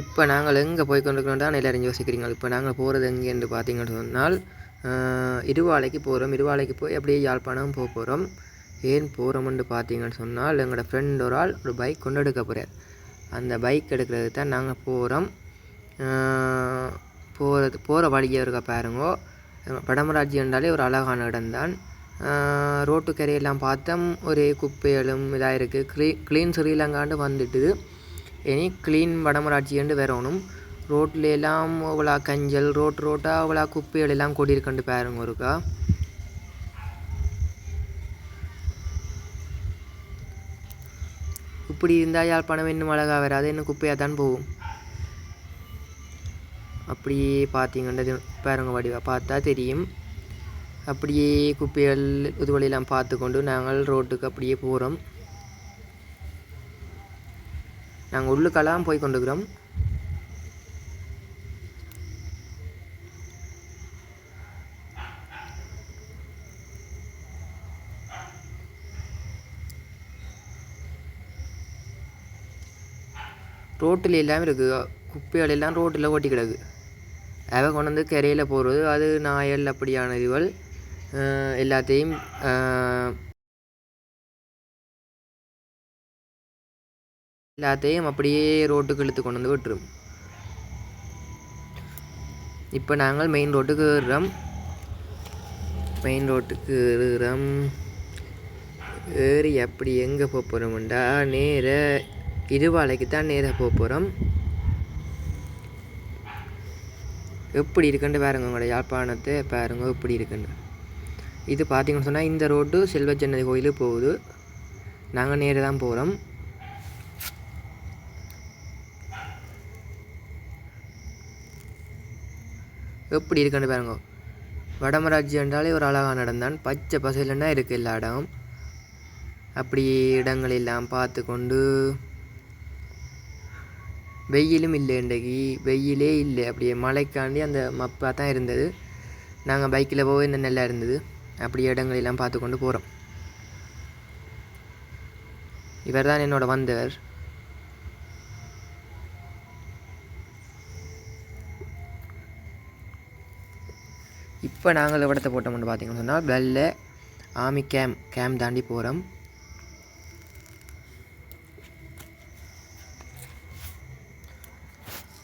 இப்போ நாங்கள் எங்கே போய் கொண்டிருக்கிறோம் தான் எல்லாரும் யோசிக்கிறீங்க. இப்போ நாங்கள் போகிறது எங்கேன்னு பார்த்தீங்கன்னு சொன்னால் இருவாலைக்கு போகிறோம். இருவாலைக்கு போய் அப்படியே யாழ்ப்பாணம் போகிறோம். ஏன் போகிறோம்னு பார்த்தீங்கன்னு சொன்னால் எங்களோட ஃப்ரெண்ட் ஒரு ஆள் ஒரு பைக் கொண்டு எடுக்க போகிறார். அந்த பைக் எடுக்கிறது தான் நாங்கள் போகிறோம். போகிற வழியே இருக்க பாருங்கோ. வடமராட்சி என்றாலே ஒரு அழகான இடம்தான். ரோட்டு கரையெல்லாம் பார்த்தோம், ஒரே குப்பைகளும் இதாக இருக்குது. க்ளீன் ஸ்ரீலங்காண்டு வந்துட்டுது. இனி க்ளீன் வடமராட்சி என்று வரணும். ரோட்டில் எல்லாம் அவ்வளோ கஞ்சல், ரோட்டாக அவ்வளோ குப்பைகள் எல்லாம் கூடியிருக்கண்டு பாருங்க ஒருக்கா. இப்படி இருந்தால் யாழ்ப்பாணம் இன்னும் அழகாக வராது, இன்னும் குப்பையாக தான் போகும். அப்படியே பார்த்தீங்கன்றது பாருங்க, வடிவாக பார்த்தா தெரியும். அப்படியே குப்பைகள் இதுவழியெல்லாம் பார்த்து கொண்டு நாங்கள் ரோட்டுக்கு அப்படியே போகிறோம். நாங்கள் உள்ளுக்கெல்லாம் போய் கொண்டுக்கிறோம். ரோட்டில் எல்லாம் இருக்குது, குப்பைகள் எல்லாம் ரோட்டில் ஓட்டி கிடக்கு. அதை கொண்டு வந்து கரையில் போடுறது, அது நாயல் அப்படியான இதுகள் எல்லாத்தையும் அப்படியே ரோட்டுக்கு இழுத்து கொண்டு வந்து விட்டுரும். இப்போ நாங்கள் மெயின் ரோட்டுக்கு ஏறுறோம். ஏறி அப்படி எங்கே போக போகிறோம்டா, நேர இருவாலைக்கு தான் நேராக போக போகிறோம். எப்படி இருக்குன்னு பாருங்க, உங்களோட யாழ்ப்பாணத்தை பாருங்க எப்படி இருக்குன்னு. இது பார்த்தீங்கன்னு சொன்னால் இந்த ரோட்டு செல்வச்சன்னதி கோயிலுக்கு போகுது. நாங்கள் நேராக தான் போகிறோம். எப்படி இருக்குன்னு பாருங்க. வடமராட்சி என்றாலே ஒரு அழகான இடம் தான். பச்சை பசையிலன்னா இருக்குது எல்லா இடமும். அப்படி இடங்கள் எல்லாம் பார்த்து கொண்டு, வெயிலும் இல்லை, இன்றைக்கு வெயிலே இல்லை. அப்படியே மழைக்காண்டி அந்த மப்பாக தான் இருந்தது. நாங்கள் பைக்கில் போக இன்னும் நல்லா இருந்தது. அப்படி இடங்களெல்லாம் பார்த்து கொண்டு போகிறோம். இவர் தான் என்னோட வந்தவர். இப்போ நாங்கள் இடத்த போட்டோம்னு பார்த்தீங்கன்னு சொன்னால் வெள்ளை ஆமி கேம் தாண்டி போகிறோம்.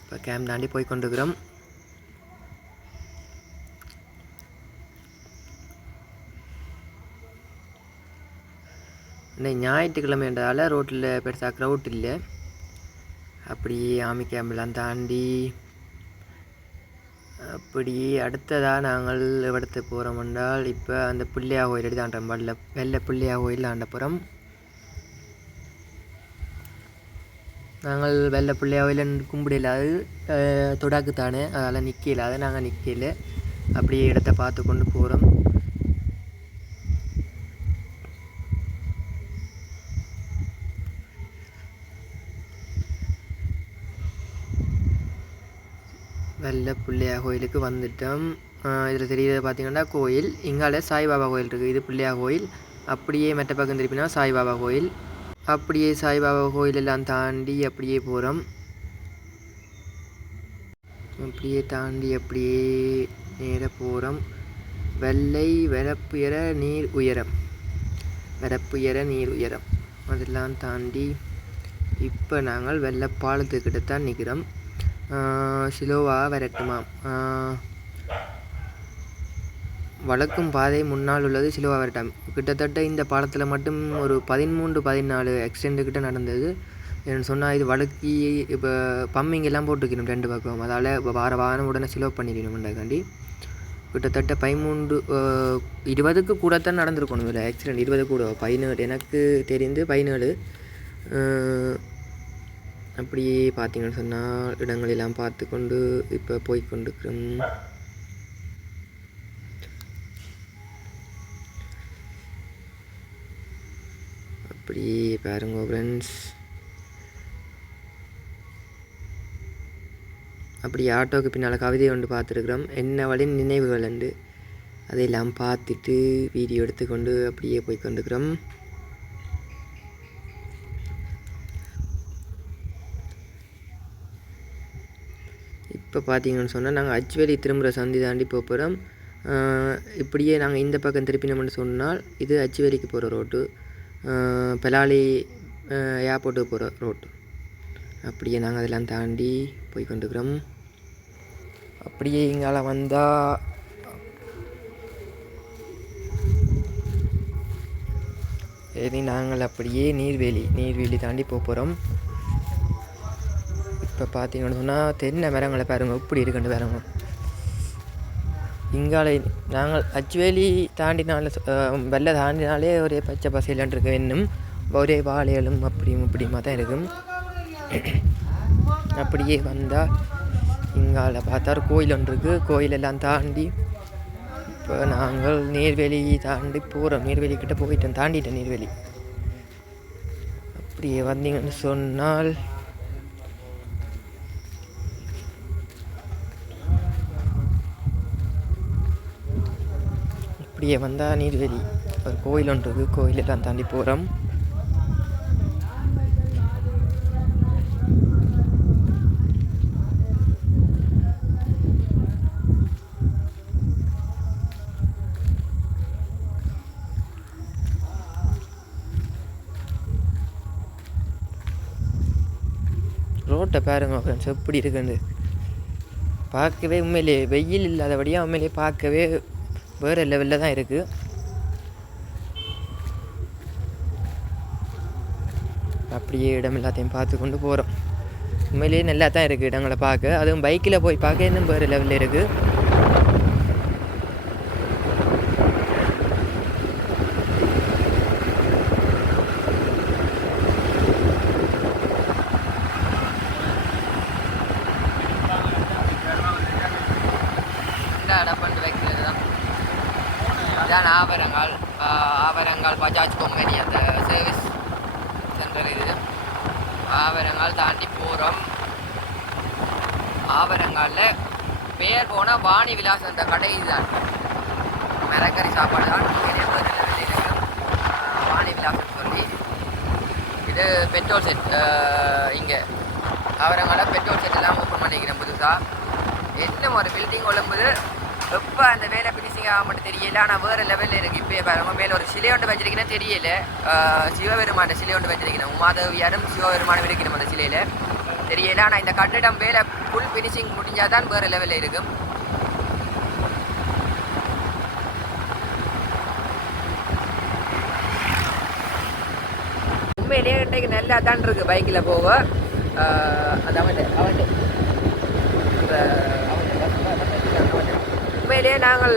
இப்போ கேம் தாண்டி போய் கொண்டிருக்கிறோம். இன்னைக்கு ஞாயிற்றுக்கிழமைன்றதால ரோட்டில் பெருசாக க்ரௌட் இல்லை. அப்படியே ஆமி கேம்லாம் தாண்டி அப்படியே அடுத்ததாக நாங்கள் இடத்து போகிறோம் என்றால் இப்போ அந்த பிள்ளையா கோயில் எடுத்து ஆண்டோம். வெள்ளை பிள்ளையா கோயில் ஆண்ட போகிறோம். நாங்கள் வெள்ளை பிள்ளையா கோயில் கும்பிடலாது, தொடாக்குத்தானே, அதெல்லாம் நிற்கலாது. நாங்கள் நிற்கல, அப்படியே இடத்த பார்த்து கொண்டு போகிறோம். வெள்ளை பிள்ளையா கோயிலுக்கு வந்துட்டோம். இதில் தெரியுது பார்த்தீங்கன்னா கோயில். இங்கால சாய்பாபா கோயில் இருக்குது. இது பிள்ளையா கோயில். அப்படியே மெட்ட பக்கம் திருப்பினா சாய்பாபா கோயில். அப்படியே சாய்பாபா கோயில் எல்லாம் தாண்டி அப்படியே போகிறோம். அப்படியே தாண்டி அப்படியே நேர போகிறோம். வெள்ளை வரப்புயர நீர் உயரம் அதெல்லாம் தாண்டி இப்போ நாங்கள் வெள்ளைப்பாலத்துக்கிட்ட தான் நிற்கிறோம். சிலோவாக வரட்டுமா, வழக்கும் பாதை முன்னால் உள்ளது சிலுவா வரட்டும். கிட்டத்தட்ட இந்த பாலத்தில் மட்டும் ஒரு 13-14 ஆக்சிடென்ட்டு கிட்ட நடந்தது. என்ன சொன்னால் இது வழக்கி இப்போ பம்மிங் எல்லாம் போட்டுக்கணும் 2 பக்கம். அதால் இப்போ வாரம் உடனே சிலோ பண்ணிடணும்ண்டாக்காண்டி கிட்டத்தட்ட 20க்கு கூடத்தான் நடந்திருக்கணும். இல்லை ஆக்சிடென்ட் 20 கூட 17 எனக்கு தெரிந்து 17. அப்படியே பார்த்தீங்கன்னு சொன்னால் இடங்களெல்லாம் பார்த்து கொண்டு இப்போ போய்கொண்டிருக்கிறோம். அப்படியே பாருங்க ஃப்ரெண்ட்ஸ். அப்படி ஆட்டோவுக்கு பின்னால் கவிதை ஒன்று பார்த்துருக்குறோம். என்ன வழியின் நினைவுகள் உண்டு, அதையெல்லாம் பார்த்துட்டு வீடியோ எடுத்துக்கொண்டு அப்படியே போய்கொண்டிருக்கிறோம். இப்போ பார்த்தீங்கன்னு சொன்னால் நாங்கள் அச்சுவேலி திரும்புகிற சந்தி தாண்டி போகிறோம். இப்படியே நாங்கள் இந்த பக்கம் திருப்பினோம்னு சொன்னால் இது அச்சுவேலிக்கு போகிற ரோட்டு, பெலாலி ஏர்போர்ட்டுக்கு போகிற ரோட்டு. அப்படியே நாங்கள் அதெல்லாம் தாண்டி போய் கொண்டுக்கிறோம். அப்படியே இங்கால வந்தால் இனி நாங்கள் அப்படியே நீர்வேலி தாண்டி போகிறோம். இப்போ பார்த்தீங்கன்னு சொன்னால் தென்னை மரங்களை பாருங்கள் இப்படி இருக்குன்னு பாருங்க. இங்கால நாங்கள் அச்சுவேலி தாண்டினால வெள்ளை தாண்டினாலே ஒரே பச்சை பசையிலான் இருக்கு, இன்னும் ஒரே வாழைகளும் இப்படியுமா தான் இருக்கும். அப்படியே வந்தால் இங்கால பார்த்தா கோயில் ஒன்று இருக்குது. கோயிலெல்லாம் தாண்டி இப்போ நாங்கள் நீர்வேலி தாண்டி போகிறோம். நீர்வேலிக்கிட்ட போயிட்டோம், தாண்டிட்டோம் நீர்வேலி. அப்படியே வந்தீங்கன்னு சொன்னால் அப்படியே வந்தால் நீர்வேலி ஒரு கோயில் ஒன்று இருக்குது. கோயிலெல்லாம் தாண்டி போகிறோம். ரோட்டை பாருங்க ஃப்ரெண்ட்ஸ் எப்படி இருக்குன்னு. பார்க்கவே உண்மையிலே வெயில் இல்லாதபடியாக உண்மையிலே பார்க்கவே வேறு லெவலில் தான் இருக்குது. அப்படியே இடம் எல்லாத்தையும் பார்த்து கொண்டு போகிறோம். உண்மையிலேயே நல்லா தான் இருக்குது இடங்களை பார்க்க. அதுவும் பைக்கில் போய் பார்க்க இன்னும் வேறு லெவலில் இருக்குது. அடப்பண்டு வைக்கிறது தான் இதான் ஆவரங்கால் பஜாஜ் கம்பெனி அந்த சர்வீஸ் சென்டர். இது ஆவரங்கால் தாண்டி போகிறோம். ஆவரங்காலில் பேர் போனால் வாணி விலாஸ் என்ற கடை இதுதான். மிரக்கறி சாப்பாடு தான் வாணி விலாஸ்ன்னு சொல்லி. இது பெட்ரோல் செட். இங்கே ஆவரங்காலில் பெட்ரோல் செட் எல்லாம் ஓப்பன் பண்ணிக்கிறேன் புதுசாக. இன்னும் ஒரு பில்டிங் ஒழும்புது. எப்போ அந்த வேலை ஃபினிஷிங் ஆக மட்டும் தெரியல, ஆனால் வேறு லெவலில் இருக்குது. இப்போ பாருங்க மேலே ஒரு சிலை ஒன்று வச்சிருக்கீங்கன்னா தெரியல. சிவபெருமான சிலை ஒன்று வச்சிருக்கணும். உமாதேவியாரும் சிவபெருமானும் இருக்கணும் அந்த சிலையில் தெரியல. ஆனால் இந்த கட்டிடம் வேலை ஃபுல் ஃபினிஷிங் முடிஞ்சால் தான் வேறு லெவலில் இருக்கும். உண்மையிலேயே இன்றைக்கு நல்லா தான் இருக்குது பைக்கில் போக. அந்த அவன் உண்மையிலே நாங்கள்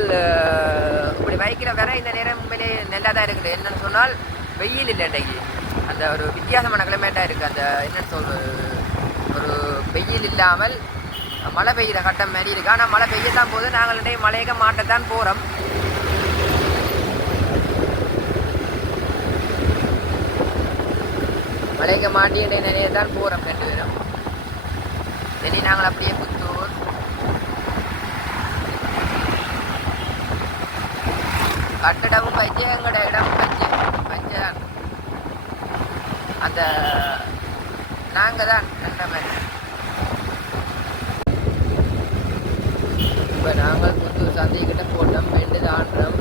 இப்படி பைக்கில் வர இந்த நேரம் உண்மையிலே நல்லா தான் இருக்குது. என்னென்னு சொன்னால் வெயில் இல்லை இன்றைக்கு. அந்த ஒரு வித்தியாசமான கிளைமேட்டாக இருக்குது. அந்த என்னென்னு ஒரு வெயில் இல்லாமல் மழை பெய்கிற கட்டம் மாதிரி இருக்குது. ஆனால் மழை பெய்யத்தான் போது நாங்கள் இன்றைக்கு மழையக்க மாட்டத்தான் போகிறோம். மழைக்க மாட்டி இன்றைய நிறைய தான் போகிறோம் 2 பேரும். இனி நாங்கள் அப்படியே புத்தூர் கட்டடமும் வச்சு எங்களோட இடமும் வச்சு தான் அந்த நாங்கள் தான் கண்ட மாதிரி. இப்போ நாங்கள் புத்தூர் சந்தைக்கிட்ட போட்டோம் 2 தாண்டோம்.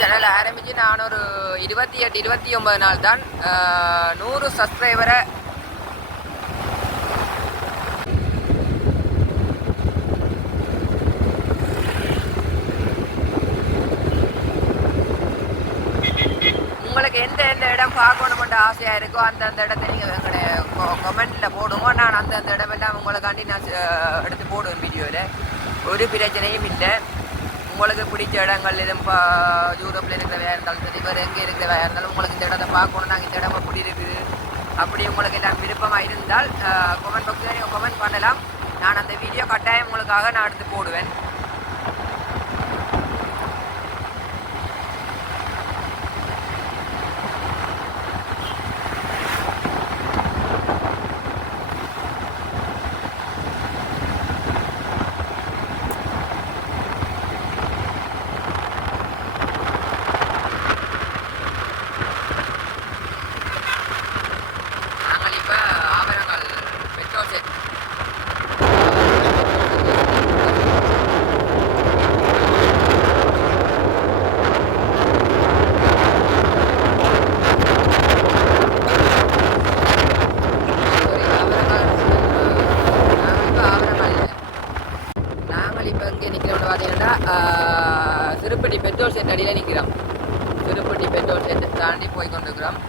சேனல் ஆரம்பித்து நான் ஒரு 28-29 நாள் தான் 100 சப்ஸ்கிரைபரை உங்களுக்கு எந்த இடம் பார்க்கணுமென்ற ஆசையாக இருக்கோ அந்த இடத்த நீங்கள் எங்களுடைய கமெண்டில் போடுங்க. நான் அந்த இடமெல்லாம் உங்களுக்காண்டி நான் எடுத்து போடுவேன் வீடியோவில். ஒரு பிரச்சனையும் இல்லை. உங்களுக்கு பிடிச்ச இடங்கள் எதுவும் யூரோப்பில் இருக்கிறவையாக இருந்தாலும் சரி, வேறு எங்கே இருக்கிறவையாக இருந்தாலும் உங்களுக்கு இந்த இடத்தை பார்க்கணும், நாங்கள் இந்த இடம் எப்படி இருக்குது அப்படி உங்களுக்கு எல்லாம் விருப்பமாக இருந்தால் கமெண்ட் பாக்ஸில் நீங்கள் கமெண்ட் பண்ணலாம். நான் அந்த வீடியோ கட்டாயம் உங்களுக்காக நான் எடுத்து போடுவேன். பெட்ரோல் செட் அடியில் நிற்கிறோம். திருப்பட்டி பெட்ரோல் செட் தாண்டி போய் கொண்டிருக்கிறோம்.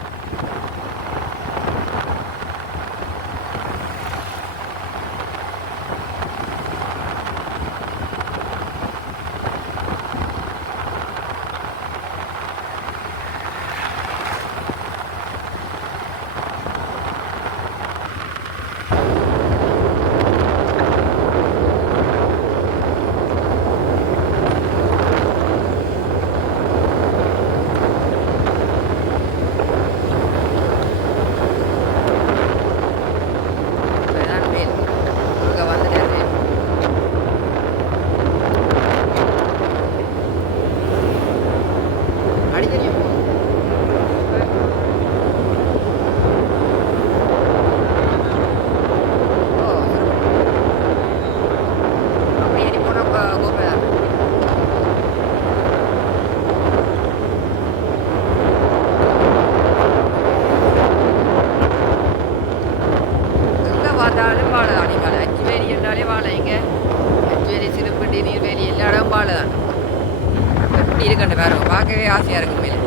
இருக்கண்ட வேற பார்க்கவே ஆசையாக இருக்கும் மேலே.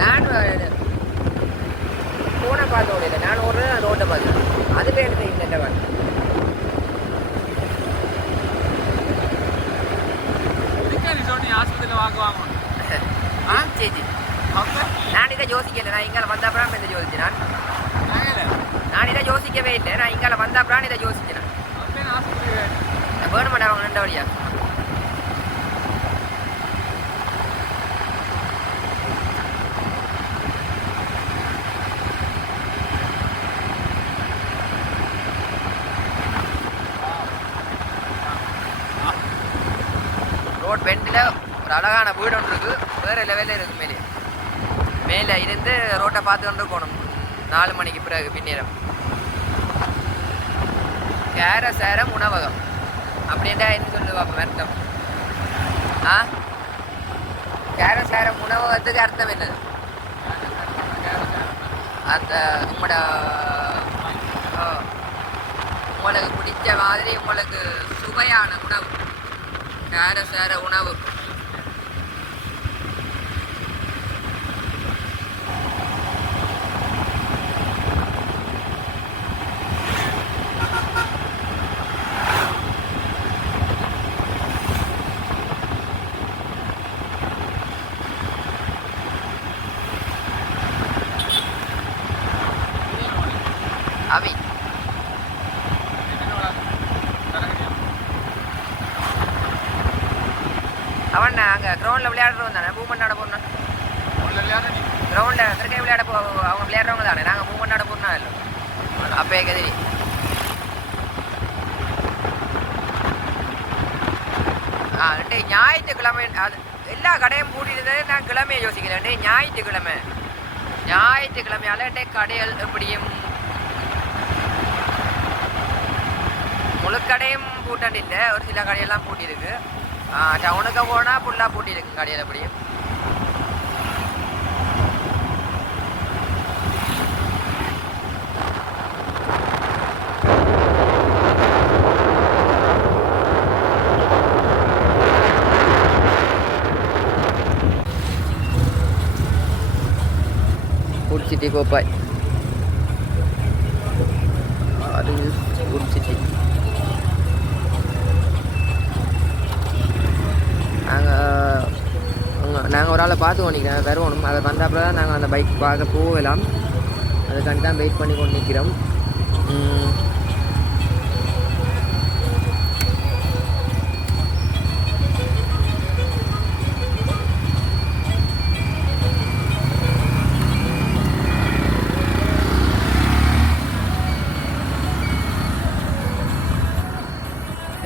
நான் போனை பார்க்க முடியல, நான் ஓடுறேன் ரோட்டை பார்த்தேன், அதில் எடுத்து இந்த வேணும். ஆஸ்பத்திரியில் வாங்குவாங்க. சரி நான் இதை யோசிக்கல. நான் இங்கே வந்தப்பறம் இதை யோசிச்சேன். நான் இதை யோசிக்கவே இல்லை. நான் இங்கே வந்தப்பறம் இதை யோசிச்சேன். வேணுமாட்டா அவங்க ரெண்டு வழியா ரோட் பெண்டில் ஒரு அழகான வீடு ஒன்று இருக்குது. வேறு லெவலில் இருக்குது. மேலே இருந்து ரோட்டை பார்த்து கொண்டு போகணும் 4 மணிக்கு பிறகு பின்னேரம். கேரசேரம் உணவகம் அப்படின்டா என்ன சொல்லுவா அர்த்தம்? கேரசேரம் உணவகத்துக்கு அர்த்தம் என்னது? அந்த உங்களுக்கு பிடிச்ச மாதிரி உங்களுக்கு சுவையான உணவு கேரசேர உணவு. அவி அவன் அங்கே கிரவுண்டில் விளையாடுறவங்க தானே, மூவ்மெண்ட் ஆட போகணும். கிரவுண்டில் கிரிக்கெட் விளையாட அவங்க விளையாடுறவங்க தானே, நாங்கள் மூவ்மெண்ட் ஆட போகணும். இல்லை அப்போ கதிரி டே ஞாயிற்றுக்கிழமை அது எல்லா கடையும் பூட்டிட்டு நான் கிழமையை யோசிக்கிறேன். டே ஞாயிற்றுக்கிழமையால டே கடைகள் எப்படியும் முழு கடையும் பூட்டாண்டு இல்லை, ஒரு சில கடையெல்லாம் பூட்டியிருக்கு. டவுனுக்கு போனால் ஃபுல்லாக பூட்டியிருக்கு கடையில் எப்படியும். ஃபுட் சிட்டி கோப்பாய், அது ஃபுட் சிட்டி. நாங்கள் ஒரு ஆளை பார்த்து கொண்டிருக்கிறோம், வருவோம். அதை வந்தப்போ தான் நாங்கள் அந்த பைக் பார்க்க போகலாம். அதுக்காண்டி தான் வெயிட் பண்ணி கொண்டு நிற்கிறோம்.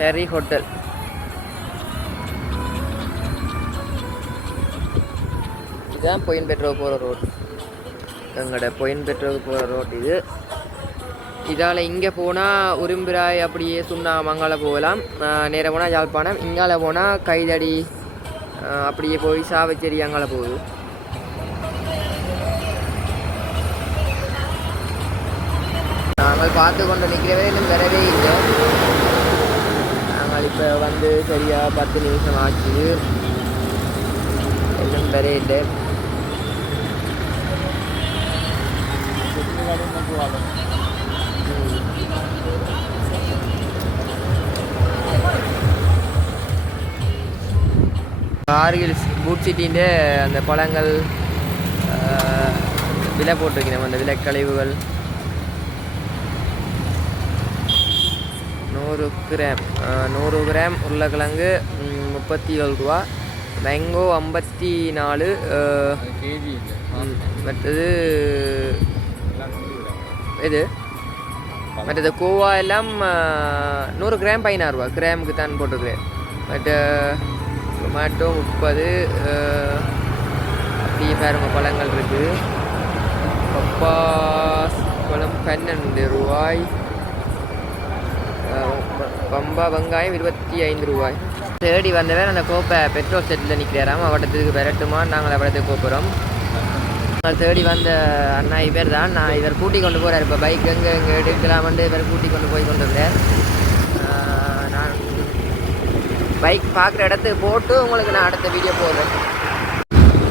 ஹெரி ஹோட்டல் இதுதான் பொயின் பெட்ரோல் போகிற ரோட். எங்களோட பொயின் பெட்ரோல் போகிற ரோட் இது. இதால் இங்கே போனால் உரும்பிராய் அப்படியே சுண்ணா மங்கால போகலாம். நேராக போனால் யாழ்ப்பாணம், இங்கால போனால் கைதடி அப்படியே போய் சாவச்சேரி அங்கால போகுது. நாங்கள் பார்த்து கொண்டு நிற்கிறவே இன்னும் வரவே இல்லை. நாங்கள் இப்போ வந்து சரியாக 10 நிமிஷம் ஆச்சு, இன்னும் வரவே இல்லை. கார்கில் பூட் சிட்டின்ற அந்த பழங்கள் விலை போட்டிருக்கிறோம். அந்த விலைக்கழிவுகள் 100 கிராம் உருளைக்கிழங்கு 37 ரூபா, மேங்கோ 54, மற்றது இது மற்றது கோவா எல்லாம் 100 கிராம் 16 ரூபா கிராமுக்கு தான் போட்டிருக்கிறேன். மற்ற டொமேட்டோ 30, அப்படியே பாருங்க பழங்கள் இருக்குது. பப்பாஸ் பழம் 12 ரூபாய், பம்பா வெங்காயம் 25 ரூபாய். தேடி வந்தவன் அந்த கோப்பை பெட்ரோல் செட்டில் நிற்கிறாராம், அவட்டத்துக்கு விரட்டுமா நாங்கள் அவடத்துக்கு போகிறோம். தேடி வந்த அண்ணா இவர் தான். நான் இவர் கூட்டி கொண்டு போகிறார். இப்போ பைக் எங்கே எடுக்கலாமன்ட்டு இவர் கூட்டி கொண்டு போய் கொண்டு வந்தார். நான் பைக் பார்க்குற இடத்துக்கு போட்டு உங்களுக்கு நான் அடுத்த வீடியோ போடுறேன்.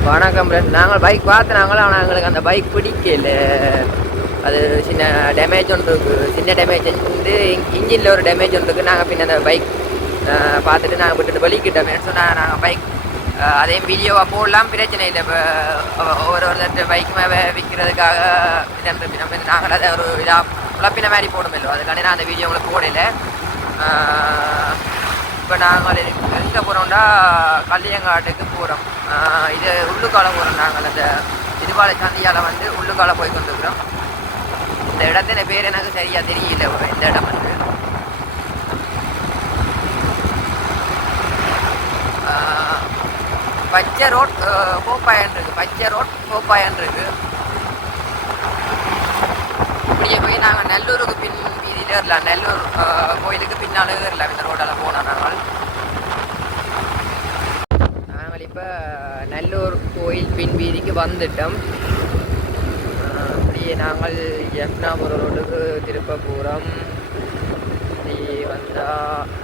வணக்கம் ஃப்ரெண்ட்ஸ். நாங்கள் பைக் பார்த்துனாங்களோ, ஆனால் எங்களுக்கு அந்த பைக் பிடிக்கல. அது சின்ன டேமேஜ் ஒன்று இருக்குது. சின்ன டேமேஜ் வந்து இன்ஜினில் ஒரு டேமேஜ் ஒன்று இருக்குது. நாங்கள் பின்ன அந்த பைக் பார்த்துட்டு நாங்கள் விட்டுட்டு வலிக்கிட்டோமே சொன்னால் நாங்கள் பைக் அதையும் வீடியோவாக போடலாம், பிரச்சனை இல்லை. இப்போ ஒவ்வொரு பைக் மேலே விற்கிறதுக்காக நம்ம நாங்கள் அதை ஒரு இதாக குழப்பின மாதிரி போடுமில்லோ, அதுக்காண்டி நான் அந்த வீடியோ உங்களுக்கு போடலை. இப்போ நாங்கள் எங்கே போகிறோம்னா கல்லியங்காட்டுக்கு போகிறோம். இது உள்ளுக்காலம் போகிறோம். நாங்கள் அந்த இதுபாலை சந்தியால் வந்து உள்ளுக்கால போய் கொண்டுக்கிறோம். இந்த இடத்தின பேர் எனக்கு சரியாக தெரியல. இந்த இடம் வந்து பச்சை ரோட் கோப்பாயன் இருக்குது. பச்சை ரோட் கோப்பாயன் இருக்குது. இப்படியே போய் நாங்கள் நெல்லூருக்கு பின் வீதியில் ஏறலாம். நெல்லூர் கோயிலுக்கு பின்னால் ஏறலாம். இந்த ரோட்டால் போனோம். நாங்கள் இப்போ நெல்லூர் கோயில் பின் வீதிக்கு வந்துட்டோம். அப்படியே நாங்கள் யக்னாபுர ரோட்டுக்கு திருப்ப போகிறோம். இப்படி வந்தால்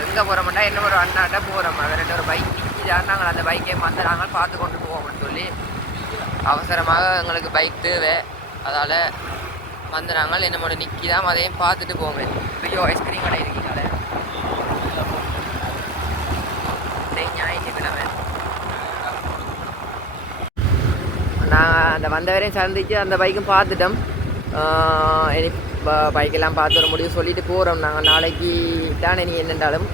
எங்கே போகிறோம்னா என்ன ஒரு அண்ணாட்ட போகிறோம். அதை 2 ஒரு பைக் நிற்கிதான். நாங்கள் அந்த பைக்கை வந்து நாங்கள் பார்த்து கொண்டு போவோம்னு சொல்லி அவசரமாக எங்களுக்கு பைக் தேவை. அதால் வந்து நாங்கள் என்ன மட்டும் நிற்கிதான், அதையும் பார்த்துட்டு போவோம். ஐயோ ஐஸ்கிரீம் கடை இருக்கீங்களே, ஞாயிற்றுக்கிழமை நாங்கள் அந்த வந்தவரையும் சந்தித்து அந்த பைக்கும் பார்த்துட்டோம். இனி பைக்கெல்லாம் பார்த்து வர முடியும் சொல்லிட்டு போகிறோம். நாங்கள் நாளைக்கு தான் இனி என்னென்றாலும்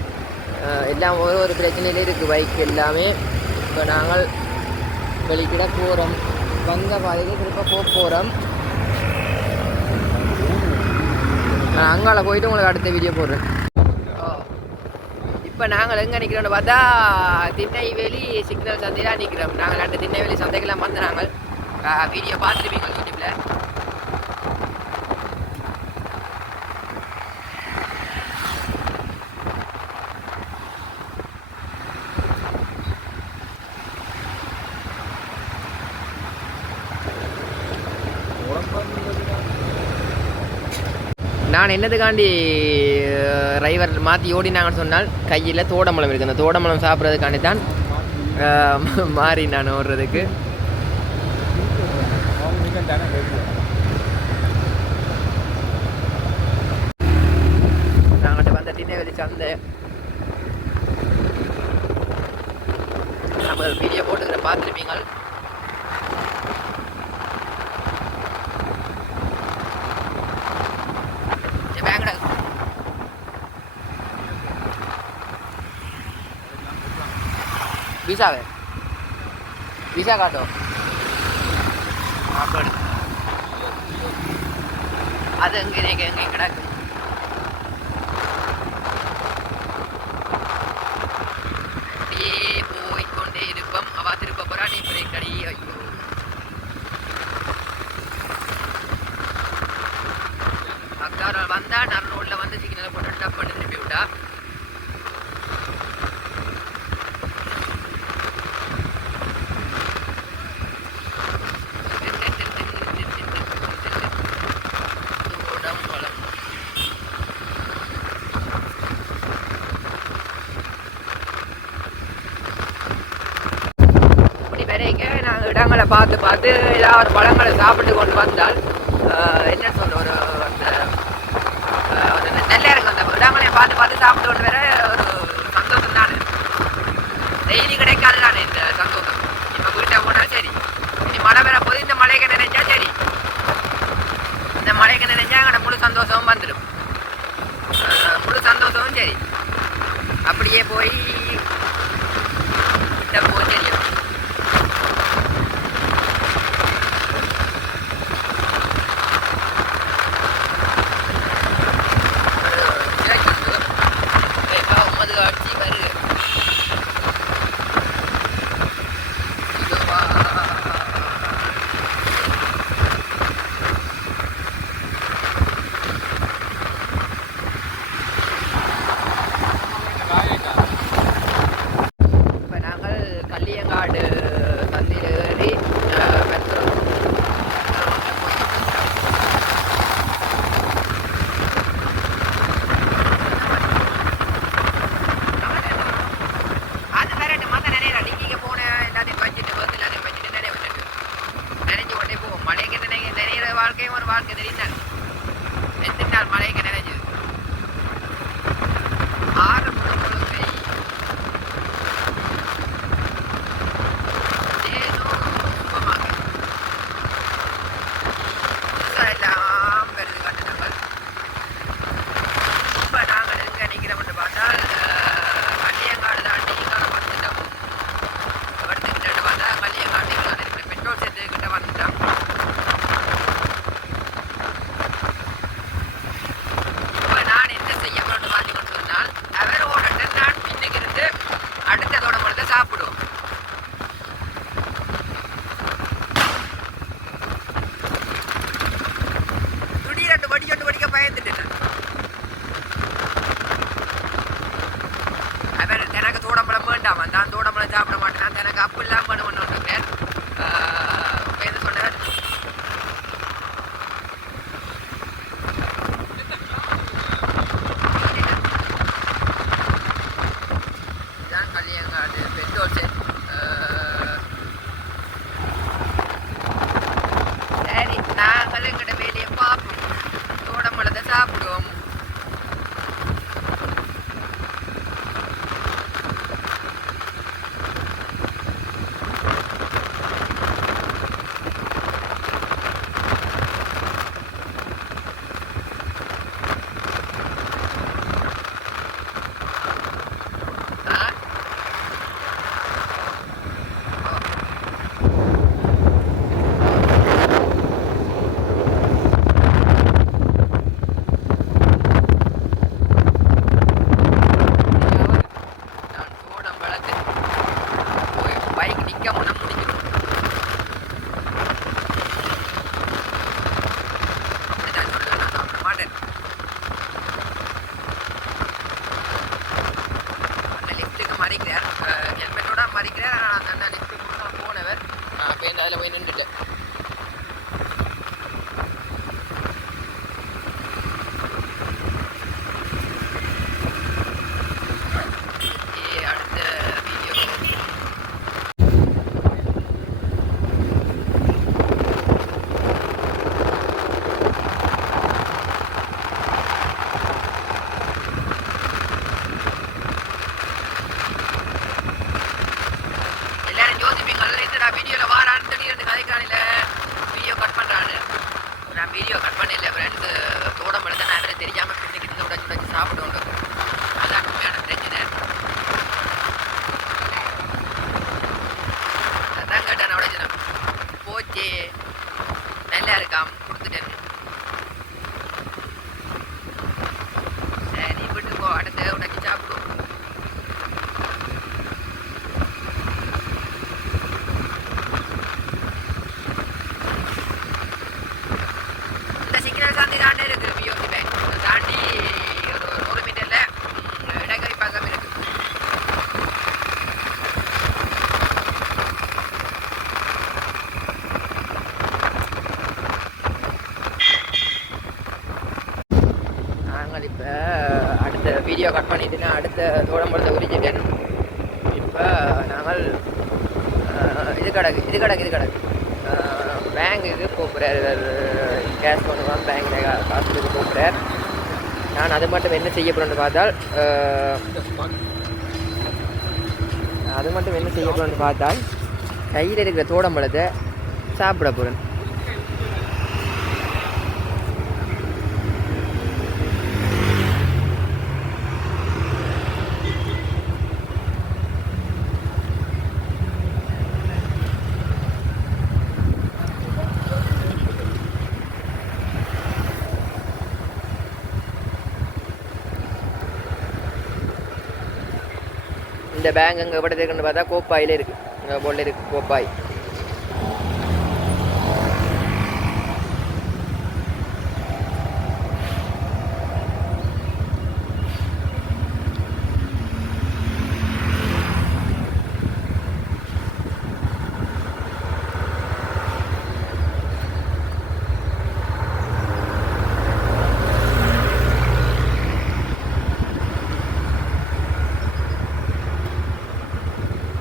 எல்லாம் ஒரு பிரச்சனையிலே இருக்குது பைக் எல்லாமே. இப்போ நாங்கள் வெளிக்கிட போகிறோம். வந்த பாதைக்கு திருப்ப போகிறோம். நான் அங்கால போயிட்டு உங்களுக்கு அடுத்த வீடியோ போடுறேன். இப்போ நாங்கள் எங்கே நிற்கிறோன்னு பார்த்தா திண்ணைவேலி சிக்னல் சந்தையில் நிற்கிறோம். நாங்கள் 2 திண்ணைவேலி சந்தைக்கெல்லாம் வந்து நாங்கள் வீடியோ பார்த்துருப்பீங்க யூடியூப்பில். நான் என்னதுக்காண்டி டிரைவர் மாற்றி ஓடினாங்கன்னு சொன்னால் கையில் தோடம்பழம் இருக்குது. அந்த தோடம்பழம் சாப்பிட்றதுக்காண்டி தான் மாறி நான் ஓடுறதுக்கு. நாங்கள்கிட்ட வந்த திண்ணைவேலி சந்தை நம்ம வீடியோ போட்டுக்கிற பார்த்துருப்பீங்க. वीसा काटो அது எங்கே கிடக்கு. அப்படியே போய்கொண்டே இருப்போம். அவ திருப்ப போறா, நீ பிரேக் அடி. ஐயோ வந்தா நான் ரோட்ல வந்து சிக்னலை போட்டு டப் பண்ணி திருப்பி விட்டா நாங்கள் இடங்களை பார்த்து பார்த்து ஏதாவது பழங்களை சாப்பிட்டு கொண்டு வந்தால் என்ன சொல்ற ஒரு நல்லா இருக்கும் அந்த இடங்களையும் பார்த்து பார்த்து சாப்பிட்டு கொண்டு வர ஒரு சந்தோஷம் தானே டெய்லி கிடைக்காது தானே இந்த சந்தோஷம் இப்போ வீட்டை போனால் சரி இனி மழை வர போது இந்த மழைக்கு நினைஞ்சா சரி இந்த மழைக்கு நினைஞ்சா எங்களோட முழு சந்தோஷமும் வந்துடும் முழு சந்தோஷமும் சரி அப்படியே போய் விட்ட போய் தெரியும் வாழ்க்கை தெரிந்தால் எத்தனை நாள் மழைக்கு நினைஞ்சது ஆறு முழுக்கை ஏதோ சுபமாக எல்லாம் பெருது கட்டினாங்கள் இப்போ நாங்கள் எங்கே நிற்கிறோம்னு பார்த்தால் கல்லியங்காடு தாண்டி காலம் வந்துட்டோம் எடுத்துக்கிட்டு பார்த்தா கல்லியங்காடு பெட்ரோல் சேர்த்துக்கிட்ட வந்துட்டோம் சாப்பிடுவோம் திடீரெண்டு படிக்க பயந்துட்டு அவர் எனக்கு தோடம்பழம் வேண்டாமா நான் தோடம்பழம் சாப்பிட மாட்டேன் எனக்கு அப்பு இல்லாம பண்ணுவேன் என்ன சொன்னார் சரி நாங்களும் எங்கிட்ட வேலையை பார்ப்போம் தோடம்பழத்தை சாப்பிடுவோம் ஹெல்மெட்டோட மறிக்கிறேன் அந்த லிஃப்ட் போனவர் அப்போ அதில் போய் நின்றுட்டு அடுத்த வீடியோ வீடியோவில் வாரான்னு திடீர்னு கதை காலையில் வீடியோ கட் பண்ணுறான்னு நான் வீடியோ கட் பண்ணல ஃப்ரெண்ட்ஸ் தோடம்பழத்தை நான் அதில் தெரியாமல் பின்னிக்கிட்டு உடச்சி உடச்சி சாப்பிடுவோங்க அதான் உண்மையான பிரச்சனை அதான் கேட்டேன் உடச்சினேன் போச்சு நல்லா இருக்காம் கொடுத்துட்டேன் சரி விட்டு போ அடுத்து உடச்சி சாப்பிடுவோம் தாண்டி நாங்கள் இப்போ அடுத்த வீடியோ கட் பண்ணிட்டுனா அடுத்த தோழம்பழத்தை உரிச்சிட்டேன். இப்போ நாங்கள் இது கிடக்கு பேங்குக்கு போகிறார். கேஷ் பண்ணுவான் பேங்கில் காசுக்கு போகிறார். நான் அது மட்டும் என்ன செய்ய போகிறேன்னு பார்த்தால் கையில் இருக்கிற தோடம்பழத்தை சாப்பிட போகிறேன். இந்த பேங்க் அங்கே எப்படி இருக்குன்னு பார்த்தா கோப்பாயில் இருக்குது. இங்கே போல இருக்குது கோப்பாய்.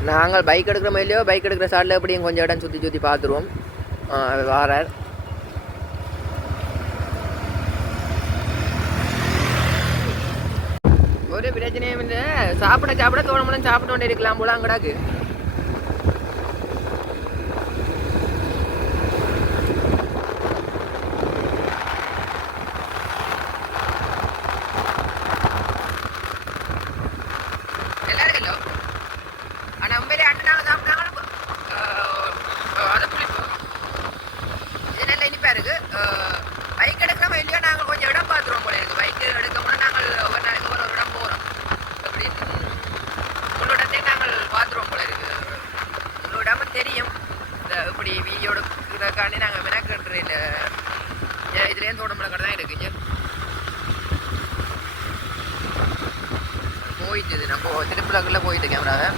நாங்கள் பைக் எடுக்கிற மாதிரியோ பைக் எடுக்கிற சாட்டில் எப்படியும் கொஞ்சம் இடம் சுற்றி பார்த்துருவோம். வாரார் ஒரு பிரச்சனையும் இல்லை. சாப்பிட தோணுமுடன் சாப்பிட்டு கொண்டே இருக்கலாம் போல அங்கடாக்கு. பைக் எடுக்கிறோம் இல்லையோ நாங்கள் கொஞ்சம் இடம் பார்த்துருவோம் போல இருக்குது. பைக் எடுக்கணும்னா நாங்கள் ஒவ்வொரு நாளைக்கு ஒரு இடம் போகிறோம். அப்படி உங்களோடத்தே நாங்கள் பார்த்துருவோம் போல இருக்குது. உங்களோட இடம் தெரியும். இந்த இப்படி வீடியோட இதற்காண்டி நாங்கள் வினாக்கட்டுற இல்லை. இதுலேருந்து தோட்டம்பழ கடை தான் இருக்குங்க. போயிட்டு நம்ம திருப்பூருக்குள்ளே போயிட்டு கேமராவை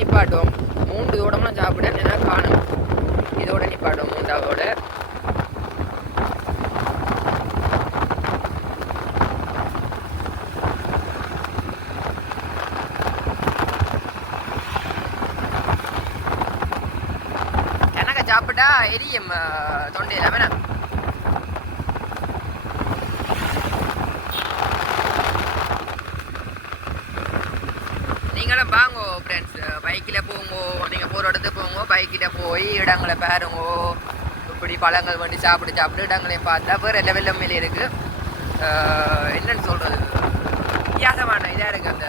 நிப்பாட்டும். 3 தோடம்லாம் சாப்பிட என்ன காணும். இதோட நிப்பாட்டும் 3ஆவோட. எனக்கு சாப்பிட்டா எரியும் தொண்டையில் வேணா. நீங்களும் வாங்கோ ஃப்ரெண்ட்ஸ். பைக்கில் போங்கோ. நீங்கள் போகிற இடத்துக்கு போங்கோ. பைக்கில் போய் இடங்களை பாருங்கோ. இப்படி பழங்கள் வண்டி சாப்பிட்டு இடங்களையும் பார்த்தா வேறு லெவலில் மேலே இருக்குது. என்னென்னு சொல்கிறது, வித்தியாசமான இதாக இருக்குது. அந்த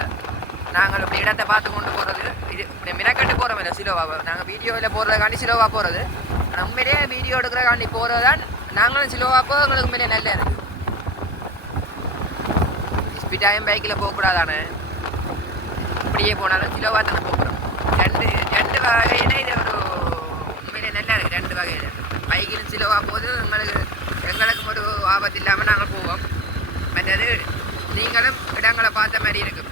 நாங்கள் இப்படி இடத்தை பார்த்து கொண்டு போகிறது இது இப்படி மினக்கட்டு போகிறோம் இல்லை சிலோவாக. நாங்கள் வீடியோவில் போகிறதுக்காண்டி சிலோவாக போகிறது. ஆனால் உண்மையிலேயே வீடியோ எடுக்கிறக்காண்டி போகிறது தான் நாங்களும் சிலோவாக போகிறது. எங்களுக்கு உண்மையிலே நல்லா இருக்குது. ஸ்பீடாகவும் பைக்கில் போகக்கூடாதானே. இப்படியே போனாலும் சிலோவாக தானே போகிறோம். ரெண்டு வகையில் இது ஒரு உண்மையிலே நல்லா இருக்குது. 2 வகையில் பைக்கிலும் சிலோவாக போகுது. எங்களுக்கும் ஒரு ஆபத்து இல்லாமல் நாங்கள் போவோம். மற்றது நீங்களும் இடங்களை பார்த்த மாதிரி இருக்கும்.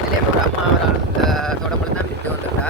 இதுலேயே ஒரு அம்மா தொடம்பளம் தான் விட்டு வந்துட்டா.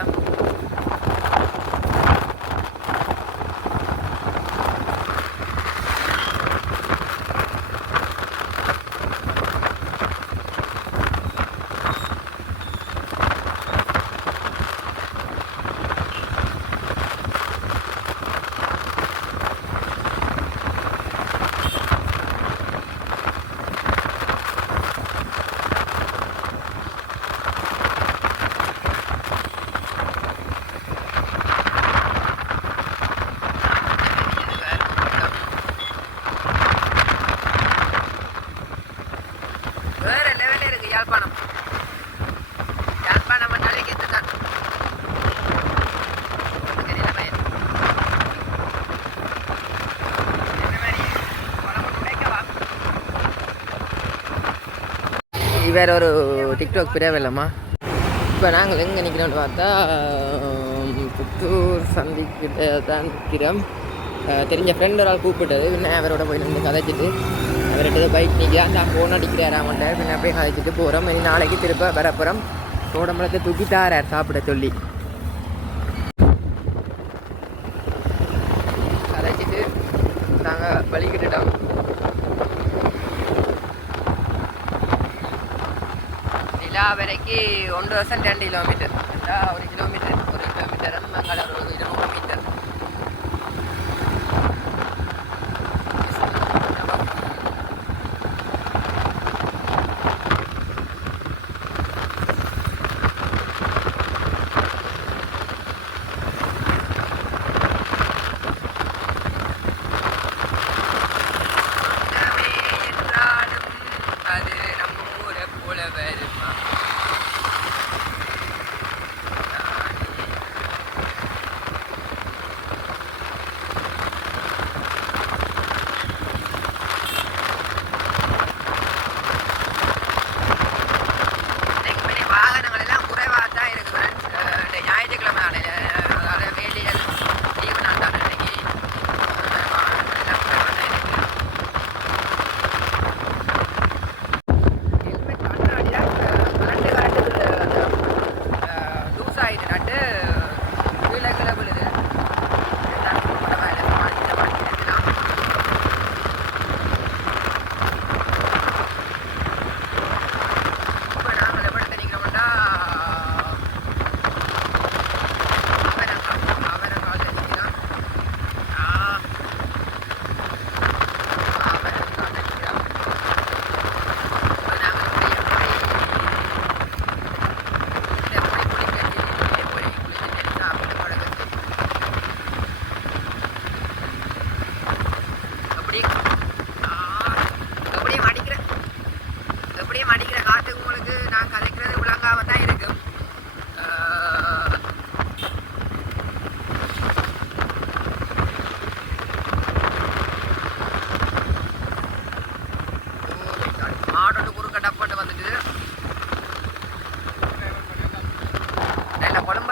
வேற ஒரு டிக்டாக் பிரியாவே இல்லைம்மா. இப்போ நாங்கள் எங்கே நிற்கிறோம்னு பார்த்தா புத்தூர் சந்திக்கிட்ட தான் நிற்கிறோம். தெரிஞ்ச ஃப்ரெண்ட் ஒரு ஆள் கூப்பிட்டது. பின்ன அவரோட போய் நின்று கதைச்சிட்டு அவர்கிட்ட பைக் நிற்கிறா அந்த ஃபோன் அடிக்கிறார் அவன்கிட்ட. பின்ன போய் கதைச்சிட்டு போகிறோம். இனி நாளைக்கு திருப்ப வரப்புறம் சோடம்பழத்தை தூக்கி தாரார் சாப்பிட சொல்லி கதைச்சிட்டு நாங்கள் வலிக்கிட்டுட்டோம். நிலா வரைக்கும் 1 கிலோமீட்டர் 1 கிலோமீட்டர் 1 கிலோமீட்டர் நாங்கள் ஒரு 2 மீட்டர்.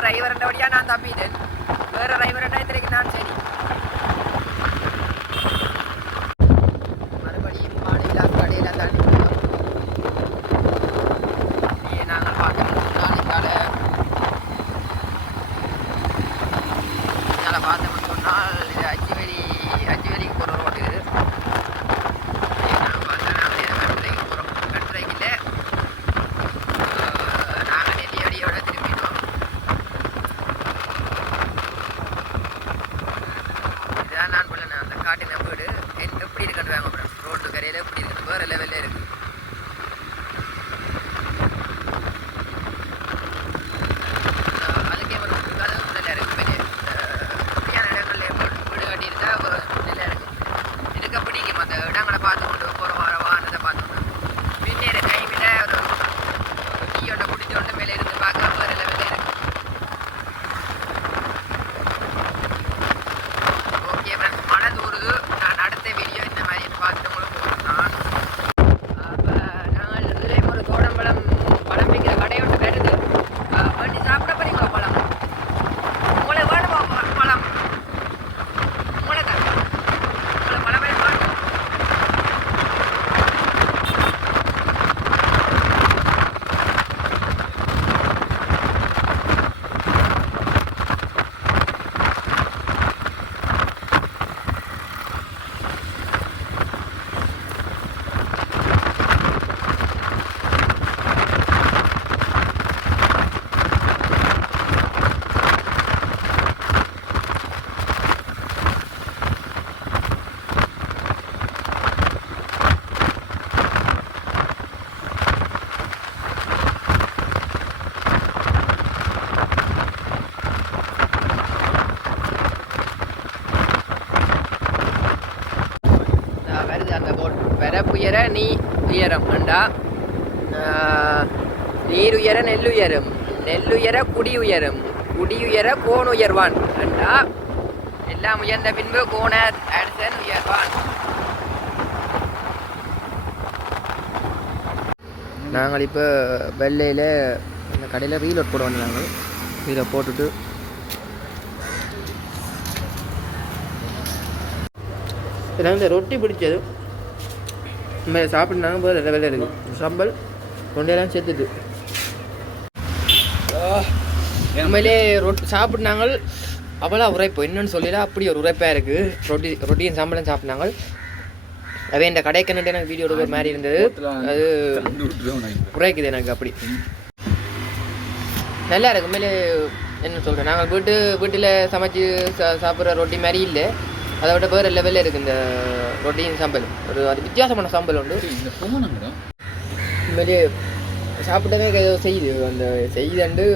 டிரைவர் நான் தப்பிட்டேன். வேற டிரைவர் இத்தனைக்கு நான் சரி. மறுபடியும் மாடியில் கடையில் தள்ளி நாங்கள் பார்த்தோம். நாளைக்கால பார்த்தோம்னு சொன்னால் இது அச்சுவேலிக்கு போகிற ரோடு. நாங்கள் பார்த்தா நாங்கள் கட்டுரைக்கு போகிறோம். கட்டுரைக்கிட்ட நாங்கள் நெல்லியடியோட திரும்பிடுவோம். இதான் நான் போல அந்த காட்டு மேம்பீடு எப்படி இருக்குன்னு வாங்க அப்புறம் ரோட்டு கரையில் எப்படி இருக்குது வேறு லெவலில் இருக்குது. அதுக்கே ஒரு அதுவும் நல்லா இருக்குது. அப்படியான இடங்கள்ல வீடு கட்டியிருந்தா நல்லா இருக்கும். இதுக்கு பிடிக்கும் அந்த இடங்களை பார்த்து கொண்டு போகிற வாகனத்தை பார்த்து கொண்டு பின்னேற டைமில் ஒரு டீயோட குடிச்சோண்டு மேலே இருந்து பார்க்க வேறு லெவலில் இருக்குது. ஓகே ஃப்ரெண்ட்ஸ், மழை தூருது. நான் அடுத்த வீடியோ இந்த மாதிரி பார்த்துட்டு உங்களுக்கு போகிறேன். அப்போ நாங்கள் இதுலேயும் ஒரு தோடம்பழம் பழம் வைக்கிற கடை ஒன்று வருது. வேண்டி சாப்பிட போறீங்களா பழம்? உங்களுக்கு வேணுமா பழம்? உங்களுக்கு பழம் வேணுமா? வருது அந்த போட். வரப்புயர நீ உயரம் அண்டா, நீர் உயர நெல்லுயரும், நெல்லுயர குடி உயரும், குடியுயர கோன் உயர்வான் அண்டா, எல்லாம் உயர்ந்த பின்பு கோணர் ஆன்சன் உயர்வான். நாங்கள் இப்போ வெள்ளையில் இந்த கடையில் ரீலோட் போட வந்தாங்க. ரீலோட் போட்டுட்டு இதில் வந்து ரொட்டி பிடிச்சது நம்ம சாப்பிட்னாங்க போது லெவலில் இருக்குது சம்பல் தொண்டையெல்லாம் சேர்த்துது உண்மையிலே சாப்பிட்னாங்க அவ்வளோ உரைப்பு என்னன்னு சொல்லிடா அப்படி ஒரு உரைப்பாக இருக்குது ரொட்டியும் சாம்பலும் சாப்பிட்னாங்க அதே இந்த கடைக்கண்ணுட்டு எனக்கு வீடியோ எடுக்கிற மாதிரி இருந்தது அது உரைக்குது எனக்கு அப்படி நல்லா இருக்கு உண்மையிலே என்ன சொல்கிறேன் நாங்கள் வீட்டில் சமைச்சு சாப்பிட்ற ரொட்டி மாதிரி இல்லை அதை விட வேறு லெவலில் இருக்குது இந்த ரொட்டியும் சாம்பல் ஒரு அது வித்தியாசமான சாம்பல் உண்டு உண்மையிலே சாப்பிட்டதே ஏதோ செய்யுது அந்த செய்யுதுண்டு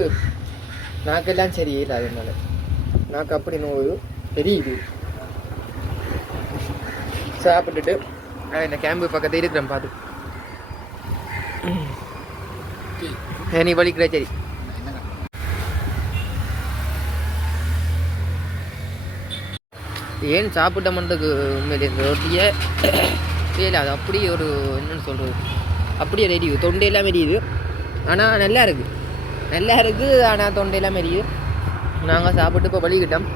நாக்கெல்லாம் சரியில்லை அதனால நாக்கு அப்படி நோவுது தெரியுது சாப்பிட்டுட்டு இந்த கேம்பு பக்கத்தில் இருக்கிறேன் பார்த்து நீ வலிக்கிற சரி ஏன் சாப்பிட்ட மண்டதுக்கு உண்மையிலே இந்த ரொட்டியை தெரியல அது அப்படியே ஒரு என்னென்னு சொல்கிறது அப்படியே எரியுது தொண்டையெல்லாம் எரியுது ஆனால் நல்லா இருக்குது ஆனால் தொண்டையெல்லாம் எரியுது நாங்கள் சாப்பிட்டு இப்போ வலிக்கிட்டோம்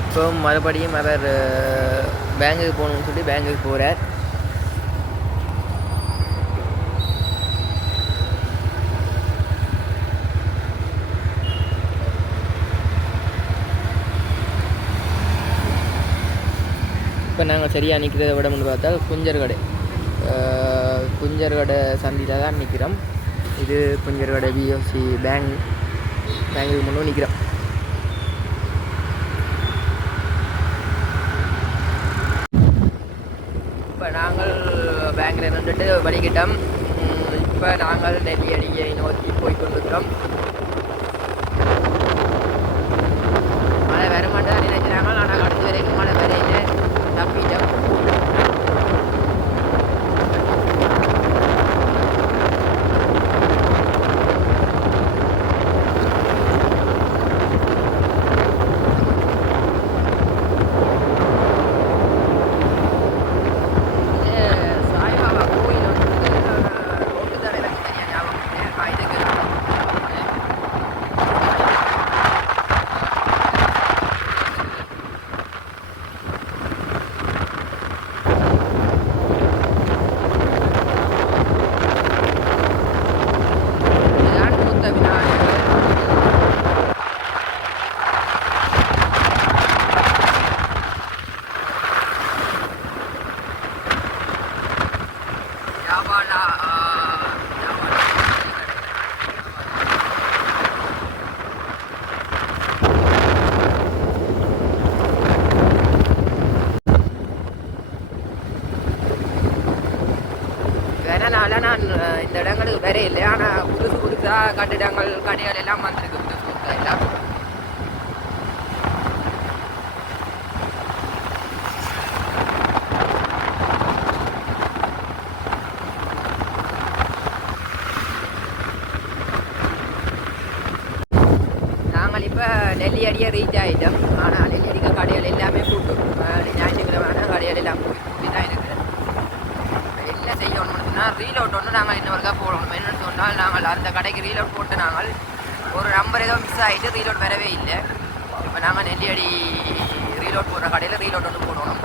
இப்போ மறுபடியும் அவர் பேங்குக்கு போகணும்னு சொல்லி பேங்குக்கு போகிறார். இப்போ நாங்கள் சரியாக நிற்கிறத விட முடிவு பார்த்தால் குஞ்சர் கடை சந்தியில் தான் நிற்கிறோம். இது குஞ்சர் கடை பிஎஃப்சி பேங்குக்கு முன்னும் நிற்கிறோம். இப்போ நாங்கள் பேங்கில் நின்றுட்டு வலிக்கிட்டோம். இப்போ நாங்கள் நெல்லியடியை நோக்கி போய்கொண்டிருக்கிறோம். மழை வர மாட்டேன் நினைக்கிறாங்க, ஆனால் அடுத்த வரைக்கும் மழை வரையில தப்பிட்டோம். இந்த இடங்களுக்கு வேற இல்லை. ஆனால் புதுசு புதுசாக கட்டிடங்கள் கடைகள் எல்லாம் வந்திருக்கு புதுசு புதுசாக எல்லாம். நாங்கள் இப்போ நெல்லியடியை ரீச் ஆகிட்டோம். ஆனால் நெல்லியடிக்க கடைகள் எல்லாமே கூட்டு ஞாயிற்றுக்கிழமை கடைகள் எல்லாம் கூட்டி தான் இருக்குது. என்ன செய்யணும்னா ரீலோட் ஒன்று நாங்கள் இன்னொருக்கா போடணும். என்னென்னு சொன்னால் நாங்கள் அந்த கடைக்கு ரீலோட் போட்டு நாங்கள் ஒரு நம்பர் ஏதோ மிஸ் ஆகிட்டு ரீலோட் வரவே இல்லை. இப்போ நாங்கள் நெல்லியடி ரீலோட் போடுற கடையில் ரீலோட் ஒன்று போடணும்.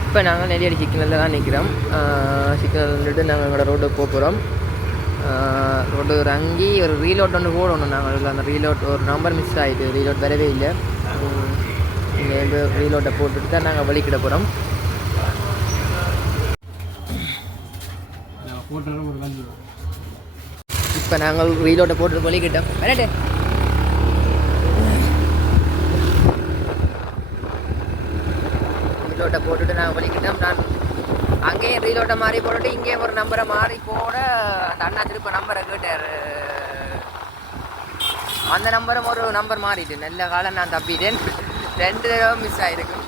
இப்போ நாங்கள் நெல்லியடி சிக்னலில் தான் நிற்கிறோம். சிக்னல் வந்துட்டு நாங்கள் எங்களோட ரோட்டுக்கு போகிறோம். ரோடு இறங்கி ஒரு ரீலோட் ஒன்று போடணும். நாங்கள் அந்த ரீலோட் ஒரு நம்பர் மிஸ் ஆகிட்டு ரீலோட் வரவே இல்லை. இங்கே ரீலோட்டை போட்டுட்டு தான் நாங்கள் வலிக்கிட போகிறோம். இப்போ நாங்கள் ரீலோட்டை போட்டு வலிக்கிட்டோம். வரட்டு ரீலோட்டை போட்டுட்டு நாங்கள் வலிக்கிட்டோம். நான் அங்கேயும் ரீலோட்டை மாறி போட்டுட்டு இங்கேயும் ஒரு நம்பரை மாறி போட அந்த அண்ணா திருப்ப நம்பரை கேட்டார். அந்த நம்பரும் ஒரு நம்பர் மாறிட்டு நல்ல காலம் நான் தப்பிட்டேன். 2 தடவை மிஸ் ஆகிருக்கு.